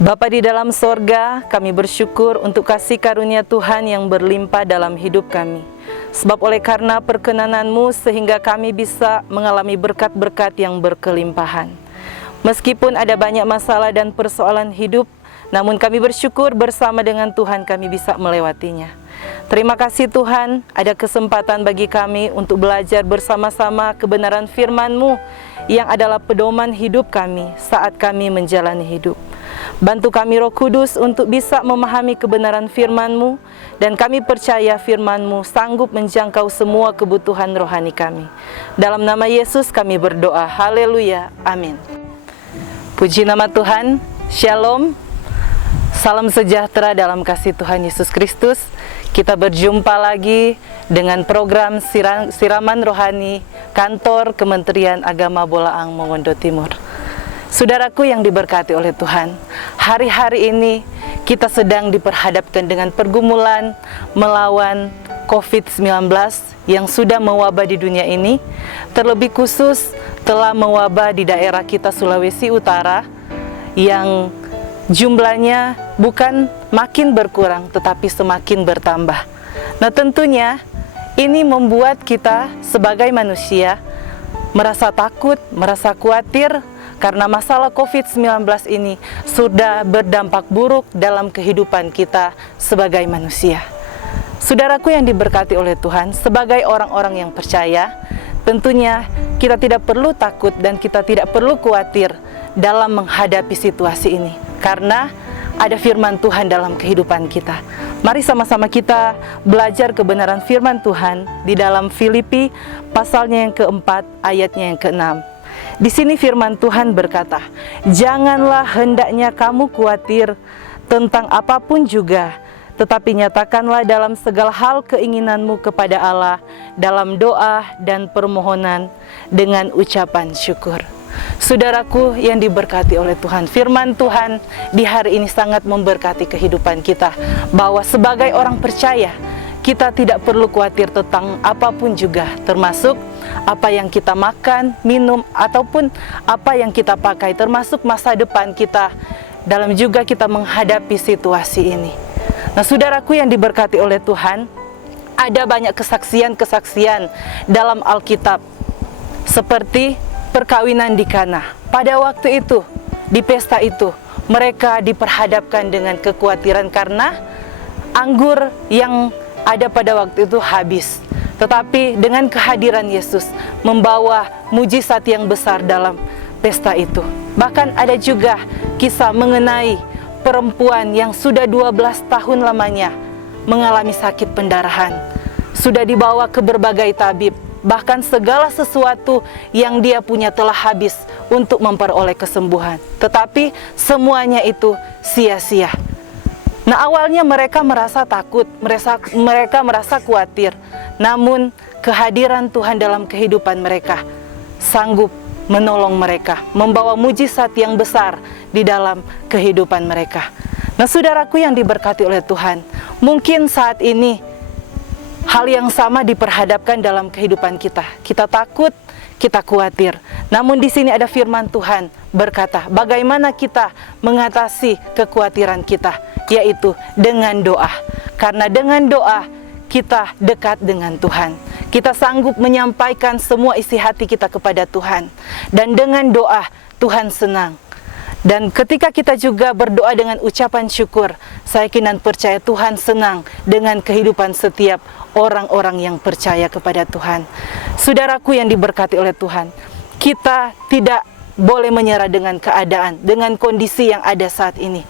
Bapa di dalam sorga, kami bersyukur untuk kasih karunia Tuhan yang berlimpah dalam hidup kami. Sebab oleh karena perkenanan-Mu sehingga kami bisa mengalami berkat-berkat yang berkelimpahan. Meskipun ada banyak masalah dan persoalan hidup, namun kami bersyukur bersama dengan Tuhan kami bisa melewatinya. Terima kasih Tuhan, ada kesempatan bagi kami untuk belajar bersama-sama kebenaran firman-Mu yang adalah pedoman hidup kami saat kami menjalani hidup. Bantu kami Roh Kudus untuk bisa memahami kebenaran firman-Mu, dan kami percaya firman-Mu sanggup menjangkau semua kebutuhan rohani kami. Dalam nama Yesus kami berdoa, haleluya, amin. Puji nama Tuhan, shalom, salam sejahtera dalam kasih Tuhan Yesus Kristus. Kita berjumpa lagi dengan program Siraman Rohani Kantor Kementerian Agama Bolaang Mongondo Timur. Saudaraku yang diberkati oleh Tuhan, hari-hari ini kita sedang diperhadapkan dengan pergumulan melawan COVID-19 yang sudah mewabah di dunia ini, terlebih khusus telah mewabah di daerah kita Sulawesi Utara yang jumlahnya bukan makin berkurang tetapi semakin bertambah. Nah, tentunya ini membuat kita sebagai manusia merasa takut, merasa khawatir karena masalah COVID-19 ini sudah berdampak buruk dalam kehidupan kita sebagai manusia. Saudaraku yang diberkati oleh Tuhan, sebagai orang-orang yang percaya, tentunya kita tidak perlu takut dan kita tidak perlu khawatir dalam menghadapi situasi ini, karena ada firman Tuhan dalam kehidupan kita. Mari sama-sama kita belajar kebenaran firman Tuhan di dalam Filipi pasalnya yang keempat, ayatnya yang keenam. Di sini firman Tuhan berkata, "Janganlah hendaknya kamu khawatir tentang apapun juga, tetapi nyatakanlah dalam segala hal keinginanmu kepada Allah dalam doa dan permohonan dengan ucapan syukur." Saudaraku yang diberkati oleh Tuhan, firman Tuhan di hari ini sangat memberkati kehidupan kita, bahwa sebagai orang percaya kita tidak perlu khawatir tentang apapun juga, termasuk apa yang kita makan, minum, ataupun apa yang kita pakai, termasuk masa depan kita dalam juga kita menghadapi situasi ini. Nah, saudaraku yang diberkati oleh Tuhan, ada banyak kesaksian-kesaksian dalam Alkitab, seperti perkawinan di Kana. Pada waktu itu, di pesta itu, mereka diperhadapkan dengan kekhawatiran karena anggur yang ada pada waktu itu habis. Tetapi dengan kehadiran Yesus membawa mujizat yang besar dalam pesta itu. Bahkan ada juga kisah mengenai perempuan yang sudah 12 tahun lamanya mengalami sakit pendarahan. Sudah dibawa ke berbagai tabib, bahkan segala sesuatu yang dia punya telah habis untuk memperoleh kesembuhan. Tetapi semuanya itu sia-sia. Nah, awalnya mereka merasa takut, mereka merasa khawatir. Namun kehadiran Tuhan dalam kehidupan mereka sanggup menolong mereka, membawa mujizat yang besar di dalam kehidupan mereka. Nah, saudaraku yang diberkati oleh Tuhan, mungkin saat ini hal yang sama diperhadapkan dalam kehidupan kita. Kita takut, kita khawatir. Namun di sini ada firman Tuhan berkata, bagaimana kita mengatasi kekhawatiran kita, yaitu dengan doa. Karena dengan doa kita dekat dengan Tuhan. Kita sanggup menyampaikan semua isi hati kita kepada Tuhan. Dan dengan doa, Tuhan senang. Dan ketika kita juga berdoa dengan ucapan syukur, saya yakin dan percaya Tuhan senang dengan kehidupan setiap orang-orang yang percaya kepada Tuhan. Saudaraku yang diberkati oleh Tuhan, kita tidak boleh menyerah dengan keadaan, dengan kondisi yang ada saat ini.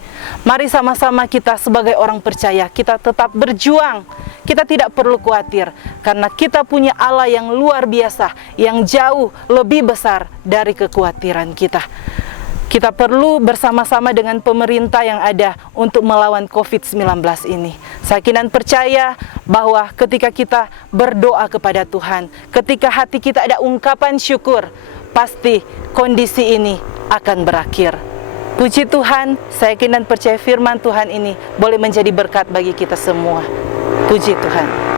Mari sama-sama kita sebagai orang percaya, kita tetap berjuang. Kita tidak perlu khawatir, karena kita punya Allah yang luar biasa, yang jauh lebih besar dari kekhawatiran kita. Kita perlu bersama-sama dengan pemerintah yang ada untuk melawan COVID-19 ini. Saya yakin dan percaya bahwa ketika kita berdoa kepada Tuhan, ketika hati kita ada ungkapan syukur, pasti kondisi ini akan berakhir. Puji Tuhan, saya yakin dan percaya firman Tuhan ini boleh menjadi berkat bagi kita semua. Puji Tuhan.